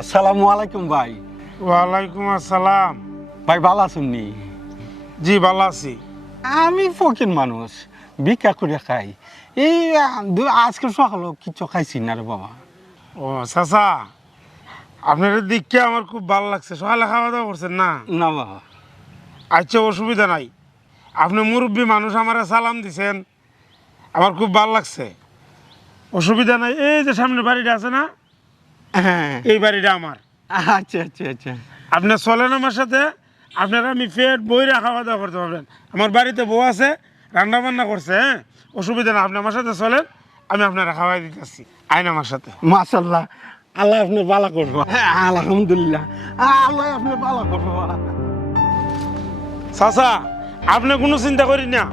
আসসালামু আলাইকুম ভাই। ওয়ালাইকুম আসসালাম। ভাই ভালো আছেননি জি ভালো আছি। আমি ফকির মানুষ ভিক্ষা করে খাই। এই আজকে সকালে কিছু খাইছি না রে বাবা। ও চাচা আপনার দিককে আমার খুব ভালো লাগছে। সকালে খাওয়া দাওয়া করছেন না? না বাবা। আচ্ছা অসুবিধা নাই। আপনি মুরব্বী মানুষ আমার সালাম দিছেন। আমার খুব ভালো লাগছে। অসুবিধা নাই। এই যে সামনে বাড়িটা আছে না? হ্যাঁ। এই বাড়িটা আমার। আচ্ছা আচ্ছা আচ্ছা। আপনি চলেন আমার সাথে আপনারা আমি পেট বইরা খাওয়া দাওয়া করতে পারবেন। আমার বাড়িতে বউ আছে রান্না বান্না করছে হ্যাঁ? অসুবিধা না আপনি আমার সাথে চলেন আমি আপনারা খাওয়াই দিতেছি। আইন আমার সাথে। মাশাল্লাহ আল্লাহ আপনি ভালো করব হ্যাঁ, আলহামদুলিল্লাহ। আল্লাহ আপনি ভালো করব চাচা আপনি কোনো চিন্তা করি না।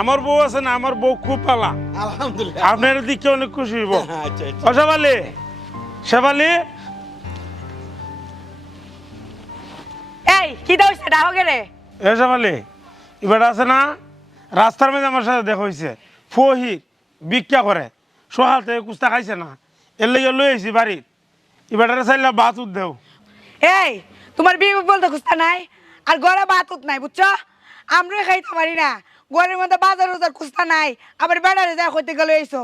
আমার বউ আছে না আমার বউ খুব পালা। আলহামদুলিল্লাহ। আপনার দিকে অনেক খুশি হইব। আচ্ছা আচ্ছা। শেফালি? এই কি দাও সেটা হোক রে এ শেফালি এবার আছে না? রাস্তার মধ্যে আমার সাথে দেখা হয়েছে ফহি ভিক্ষা করে। সকাল থেকে কুস্তা খাইছে না। এর লেগে লই আইছি বাড়ির। এবারে চাইলে বাত দেও। এই তোমার বিয়ে বলতে খুঁজতা নাই আর ঘরে বাতুত নাই বুঝছ? আমরাই খাইতে পারি না। ঘরের মধ্যে বাজার উজার খুঁজতা নাই। আবার বেড়ারে যা করতে গেলে এইসো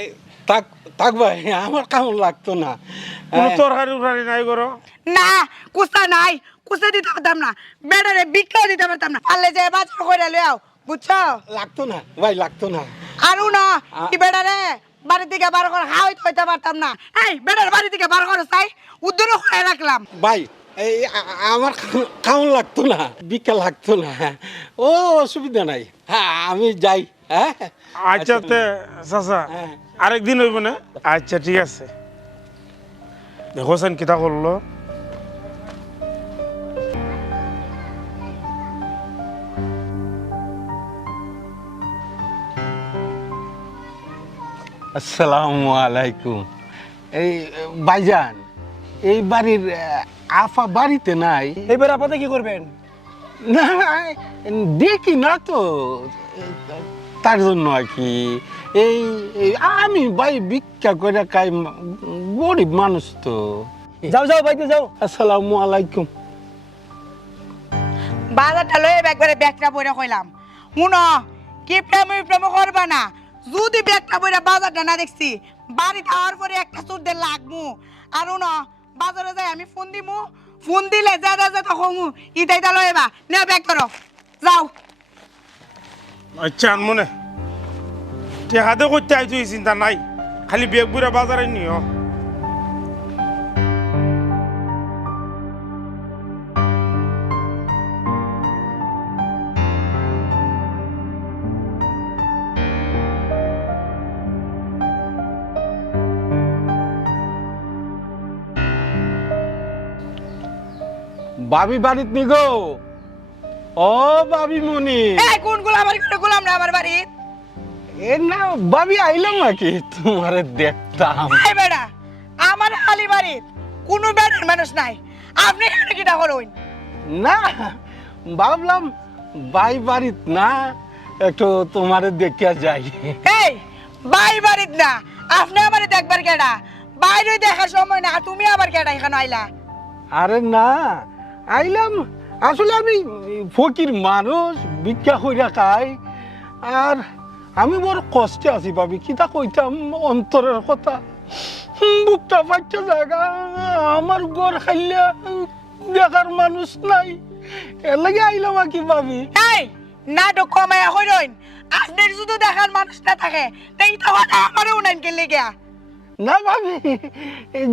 এই, থাক থাক ভাই আমার কেমন লাগতো না। কোনো তরকারি উরকারি নাই করো না কুস্তা নাই কুস্তা দিতে পারতাম না। বেড়ারে দিতে পারতাম না। পারলে যে বাজার করে লও বুঝছ? লাগতো না ভাই লাগতো না। আরু না কি বেড়ারে বাড়ি থেকে বার করে হইতে পারতাম না। এই বেড়ার বাড়ি থেকে বার করে চাই। করে রাখলাম। ভাই এই আমার লাগতো না বিকাল লাগতো না। ও অসুবিধা নাই। হ্যাঁ আমি যাই। হ্যাঁ? আচ্ছা তে চাচা হ্যাঁ। আরেকদিন হইব না? আচ্ছা ঠিক আছে। দেখোছেন কিতা করল। আসসালামু আলাইকুম। এই বাইজান এই বাড়ির আফা বাড়িতে নাই। এবার আপাতে কি করবেন? না দেখি না তো। তার জন্য আর কি। এই আমি ভাই ভিক্ষা করে খাই গরিব মানুষ তো। যাও যাও বাইতে যাও। আসসালামু আলাইকুম। বাজারটা লয়ে একবারে ব্যাগটা বইরা কইলাম। শুনো কি প্রেম প্রেম করবা না। যদি ব্যাগটা বইরা বাজারটা না দেখছি বাড়িতে আওয়ার পরে একটা চুরদের লাগমু। আর শুনো বাজারে যাই আমি ফোন দিমু। ফোন দিলে যা যা যা তখন ইটাইটা লয়েবা নে ব্যাগ করো যাও। আচ্ছা আনমনে। টেকাতে করতে আইতো এই চিন্তা নাই। খালি বেগ বুড়া বাজারে নিও। বাবি বাড়িত নি গো ও বাবি মনি এই কোন গোলাম আমার করে গোলাম না আমার বাড়ি এ না বাবি আইলাম নাকি? তোমারে দেখতাম। এই বেড়া আমার খালি বাড়ি কোনো বেড়ার মানুষ নাই। আপনি এখানে কিটা করুন না ভাবলাম বাই বাড়িত না একটু তোমারে দেখিয়া যাই। এই বাই বাড়িত না আপনি আমার দেখবার কেডা? বাইরে দেখার সময় না তুমি আবার কেডা এখানে আইলা? আরে না আইলাম আসলে আমি ফকির মানুষ, ভিক্ষা কইরা খাই। আর আমি বড় কষ্টে আছি ভাবি, কিতা কইতাম অন্তরের কথা। বুকটা পাচ্ছা জায়গা, আমার ঘর খাইলা দেখার মানুষ নাই। এর লাগে আইলাম আর কি ভাবি। এই, নাটক কমায়া হইরইন। আপনার শুধু দেখার মানুষ না থাকে তাই তো আমারও উনাইন কে লেগে না ভাবি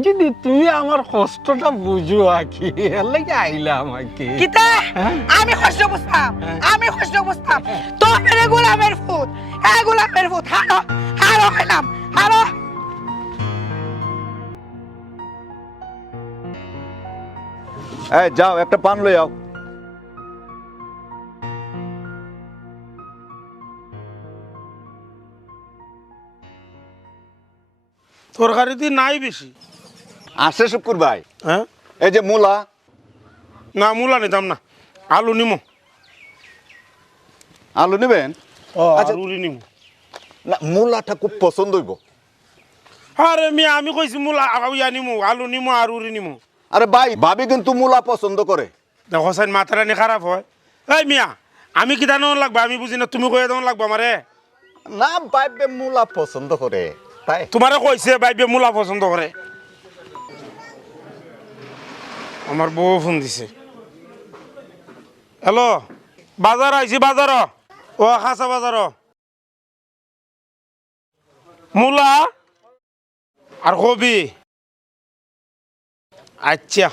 যদি তুমি আমার কষ্টটা বুঝো আর কি এর লাগে আইলাম আর কি কিতা? হ্যাঁ? আমি কষ্ট বুঝতাম হ্যাঁ। আমি কষ্ট বুঝতাম। তো মেরে গোলামের ফুট হ্যাঁ গোলামের ফুট হারো হারো হইলাম হারো এই যাও একটা পান লই আও। তরকারিতে নাই বেশি। আসে শুকুর ভাই। হ্যাঁ? এই যে মূলা। না মূলা নিতাম না। আলু নিমো। আলু নেবেন? আচ্ছা। আলু নিমো। না মূলাটা খুব পছন্দ হইব। আরে মিয়া আমি কইছি মূলা ইয়া নিমু আলু নিমু আর উড়ি নিমু। আরে ভাই ভাবি কিন্তু মূলা পছন্দ করে। দেখো সাইন মাথারানি খারাপ হয়। এই মিয়া আমি কি দানো লাগবে? আমি বুঝি না তুমি কয়ে দেওয়া লাগবে আমারে? না ভাইবে মূলা পছন্দ করে। তাই? তোমারে কইছে বাইবে মূলা পছন্দ করে। আমার বউ ফোন দিছে। হ্যালো, বাজার আইছি, বাজার। ও, খাসা বাজার। মূলা আর কবি আচ্ছা।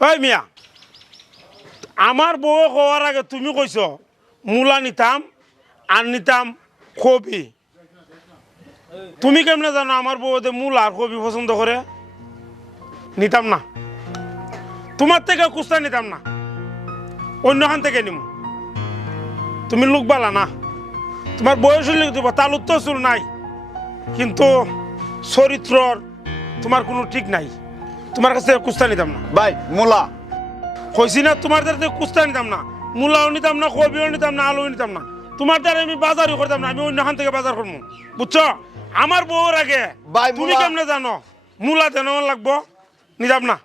ওই মিয়া, আমার বউ হওয়ার আগে তুমি কইছ, মূলা নিতাম, আর নিতাম কবি। তুমি কেমনে জানো আমার বউ যে মূল আর কবি পছন্দ করে? নিতাম না। তোমার থেকে কুস্তা নিতাম না। অন্যখান থেকে নিম। তুমি লোক বালা না। তোমার বয়স হলে দিব তার উত্তর চুল নাই। কিন্তু চরিত্রর তোমার কোনো ঠিক নাই। তোমার কাছে কুস্তা নিতাম না। ভাই মূলা। কইছি না তোমার থেকে কুস্তা নিতাম না। মূলাও নিতাম না কবিও নিতাম না আলুও নিতাম না। তোমার দ্বারা আমি বাজারও করতাম না আমি অন্যখান থেকে বাজার করব বুঝছ? আমার বউর আগে তুমি কেমনে জানো? মূলা যেন লাগবো। নিতাম না।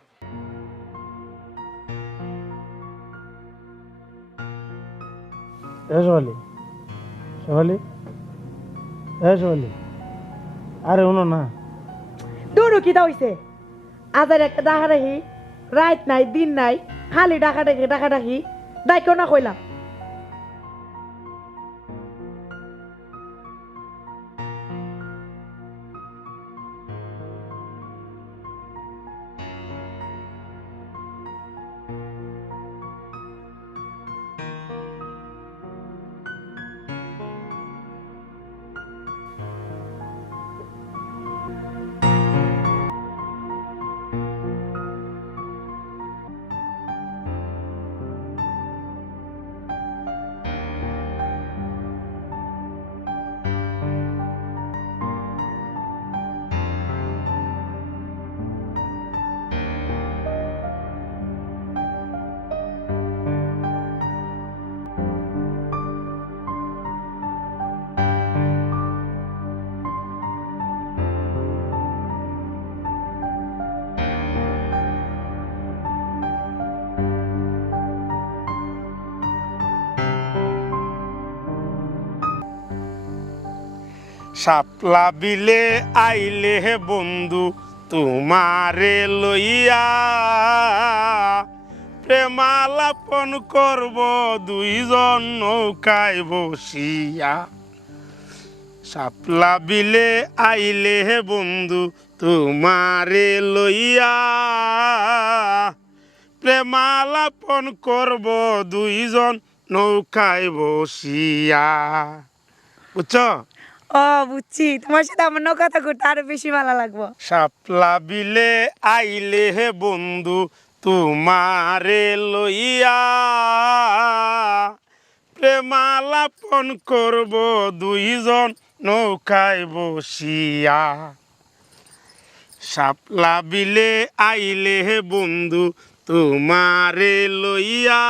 সোহালি সোহালি এ সোহালি। আরে শুনো না। দৌড়ো কিতা হইছে? আজার একটা ডাকা রাখি রাত নাই দিন নাই খালি ডাকা ডাকি ডাকা ডাকি ডাইকেও না কইলাম। শাপলা বিলে আইলে হে বন্ধু, তোমারে লইয়া প্রেমালাপন করব, দুইজন নৌকায় বসিয়া। শাপলা বিলে আইলে হে বন্ধু, তোমারে লইয়া প্রেমালাপন করব, দুইজন নৌকায় বসিয়া। বুঝছ? ও, বুঝছি। তোমার সাথে আমার নৌকা কথা করতে আরও বেশি ভালো লাগবো। শাপলা বিলে আইলে হে বন্ধু, তোমারে লইয়া প্রেমালাপন করব দুইজন নৌকায় বসিয়া। শাপলা বিলে আইলে হে বন্ধু, তোমারে লইয়া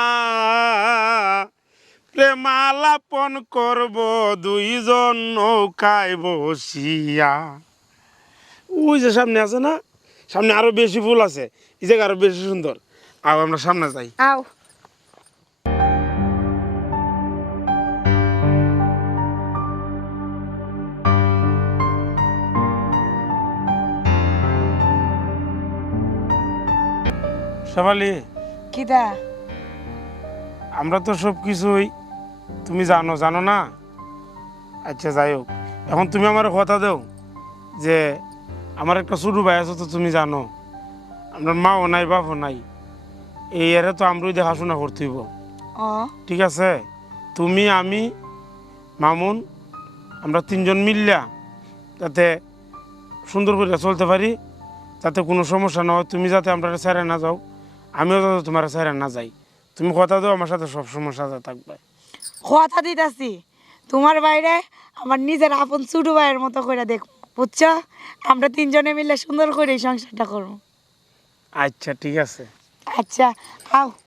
প্রেমালাপন করব দুইজন নৌকায় বসিয়া। ওই যে সামনে আছে না? সামনে আরও বেশি ফুল আছে। এই জায়গা আরও বেশি সুন্দর। আর আমরা সামনে যাই। আও। সবালি কিতা আমরা তো সব কিছুই তুমি জানো জানো না? আচ্ছা যাই হোক। এখন তুমি আমার কথা দাও যে আমার একটা ছোটো ভাই আছে তো তুমি জানো আপনার মাও নাই বাপও নাই। এই এরে তো আমরাই দেখাশোনা করতে হইব। ঠিক আছে? তুমি আমি মামুন আমরা তিনজন মিললা যাতে সুন্দর করে চলতে পারি যাতে কোনো সমস্যা না হয় তুমি যাতে আমরা ছেড়ে না যাও আমিও যাতে তোমার ছেড়ে না যাই। তুমি কথা দাও আমার সাথে সব সমস্যা থাকবে। কথা দিতেছি। তোমার বাইরে আমার নিজের আপন ছোট ভাইয়ের মতো করে দেখ বুঝছ? আমরা তিনজনে মিলে সুন্দর করে এই সংসারটা করব। আচ্ছা ঠিক আছে। আচ্ছা আও।